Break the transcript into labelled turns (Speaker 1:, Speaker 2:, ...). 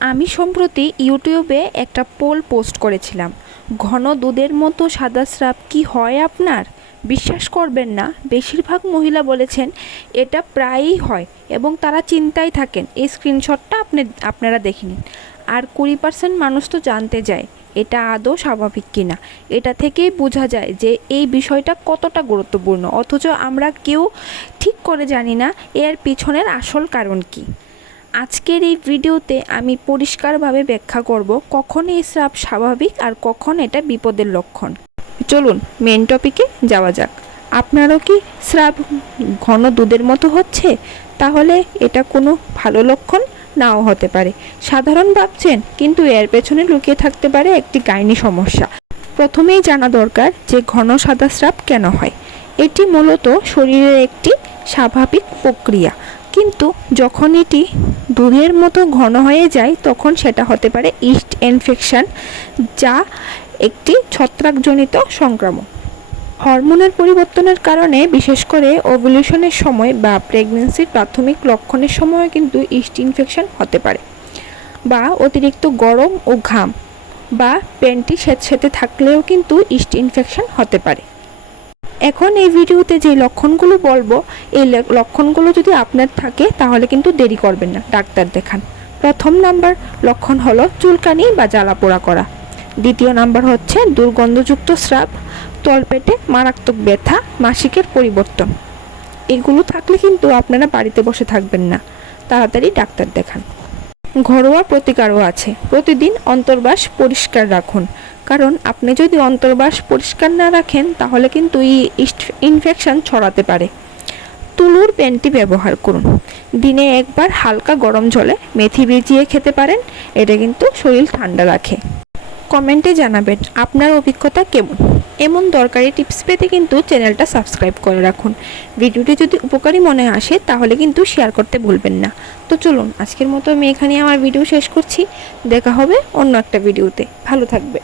Speaker 1: আমি সম্প্রতি ইউটিউবে একটা পোল পোস্ট করেছিলাম। ঘন দুধের মতো সাদা স্রাব কি হয় আপনার? বিশ্বাস করবেন না, বেশিরভাগ মহিলা বলেছেন এটা প্রায়ই হয় এবং তারা চিন্তায় থাকেন। এই স্ক্রিনশটটা আপনি, আপনারা দেখে নিন। আর কুড়ি পার্সেন্ট মানুষ তো জানতে যায় এটা আদৌ স্বাভাবিক কিনা? এটা থেকেই বোঝা যায় যে এই বিষয়টা কতটা গুরুত্বপূর্ণ। অথচ আমরা কেউ ঠিক করে জানি না এর পিছনের আসল কারণ কী। আজকের এই ভিডিওতে আমি পরিষ্কারভাবে ব্যাখ্যা করব কখন এই স্রাব স্বাভাবিক আর কখন এটা বিপদের লক্ষণ। চলুন মেন টপিকে যাওয়া যাক। আপনারও কি স্রাব ঘন দুধের মতো হচ্ছে? তাহলে এটা কোনো ভালো লক্ষণ? নাও হতে পারে। সাধারণ ভাবছেন, কিন্তু এর পেছনে লুকিয়ে থাকতে পারে একটি গাইনি সমস্যা। প্রথমেই জানা দরকার যে ঘন সাদা স্রাব কেন হয়। এটি মূলত শরীরের একটি স্বাভাবিক প্রক্রিয়া। কিন্তু যখন এটি দুধের মতো ঘন হয়ে যায়, তখন সেটা হতে পারে ইস্ট ইনফেকশন, যা একটি ছত্রাকজনিত সংক্রামক। হরমোনের পরিবর্তনের কারণে, বিশেষ করে ওভুলেশনের সময় বা প্রেগনেন্সির প্রাথমিক লক্ষণের সময় কিন্তু ইস্ট ইনফেকশন হতে পারে বা অতিরিক্ত গরম ও ঘাম বা প্যান্টি স্যাঁতস্যাঁতে থাকলেও কিন্তু ইস্ট ইনফেকশন হতে পারে। এখন এই ভিডিওতে যে লক্ষণগুলো বলব, এই লক্ষণগুলো যদি আপনার থাকে, তাহলে কিন্তু দেরি করবেন না। ডাক্তার দেখান। প্রথম নাম্বার লক্ষণ হলো চুলকানি বা জ্বালা পোড়া করা। দ্বিতীয় নাম্বার হচ্ছে দুর্গন্ধযুক্ত স্রাব, তলপেটে মারাত্মক ব্যথা, মাসিকের পরিবর্তন। এগুলো থাকলে কিন্তু আপনারা বাড়িতে বসে থাকবেন না। তাড়াতাড়ি ডাক্তার দেখান। ঘরোয়া প্রতিকারও আছে। প্রতিদিন অন্তর্বাস পরিষ্কার রাখুন। কারণ আপনি যদি অন্তর্বাস পরিষ্কার না রাখেন, তাহলে কিন্তু এই ইনফেকশান ছড়াতে পারে। তুলুর প্যান্টি ব্যবহার করুন। দিনে একবার হালকা গরম জলে মেথি ভিজিয়ে খেতে পারেন। এটা কিন্তু শরীর ঠান্ডা রাখে। কমেন্টে জানাবেন আপনার অভিজ্ঞতা কেমন? এমন দরকারি টিপস পেতে কিন্তু চ্যানেলটা সাবস্ক্রাইব করে রাখুন। ভিডিওটি যদি উপকারী মনে আসে তাহলে কিন্তু শেয়ার করতে ভুলবেন না। তো চলুন, আজকের মতো আমি এখানে আমার ভিডিও শেষ করছি। দেখা হবে অন্য একটা ভিডিওতে। ভালো থাকবে